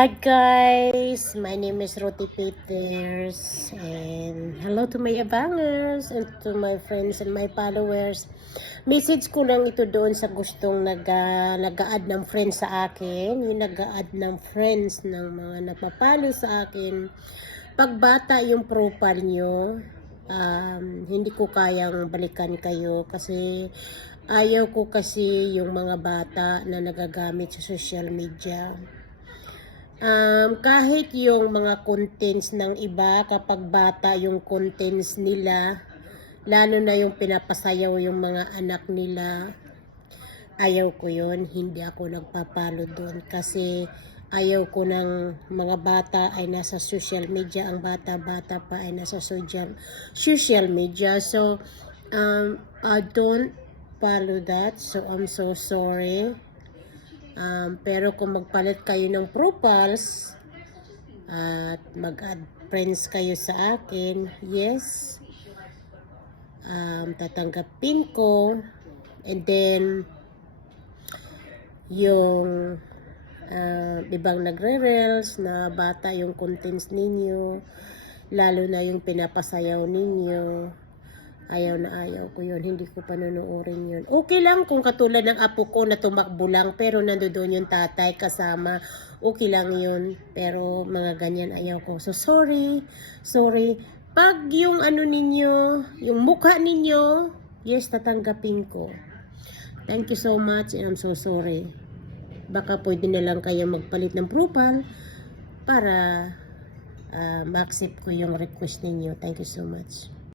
Hi guys, my name is Roti Peters and hello to my abangers and to my friends and my followers. Message ko lang ito doon sa gustong nag-a-add ng friends sa akin, yung nag-a-add ng friends ng mga napapalo sa akin. Pag bata yung profile nyo, hindi ko kayang balikan kayo kasi ayaw ko kasi yung mga bata na nagagamit sa social media. Kahit yung mga contents ng iba, kapag bata yung contents nila, lalo na yung pinapasayaw yung mga anak nila, ayaw ko yun. Hindi ako nagpapalo doon kasi ayaw ko ng mga bata ay nasa social media, ang bata-bata pa ay nasa social media. So, I don't follow that. So, I'm so sorry. Pero kung magpalit kayo ng profiles at mag-add friends kayo sa akin, yes, tatanggapin ko. And then yung ibang nagre-reels na bata yung contents ninyo, lalo na yung pinapasayaw ninyo, ayaw na ayaw ko yun, hindi ko panonoodin yun. Okay lang kung katulad ng apo ko na tumakbo lang pero nandoon yung tatay kasama, okay lang yun, pero mga ganyan ayaw ko. So sorry. Pag yung ano ninyo, yung mukha ninyo, yes, tatanggapin ko. Thank you so much and I'm so sorry. Baka pwede na lang kayo magpalit ng profile para ma-accept ko yung request ninyo. Thank you so much.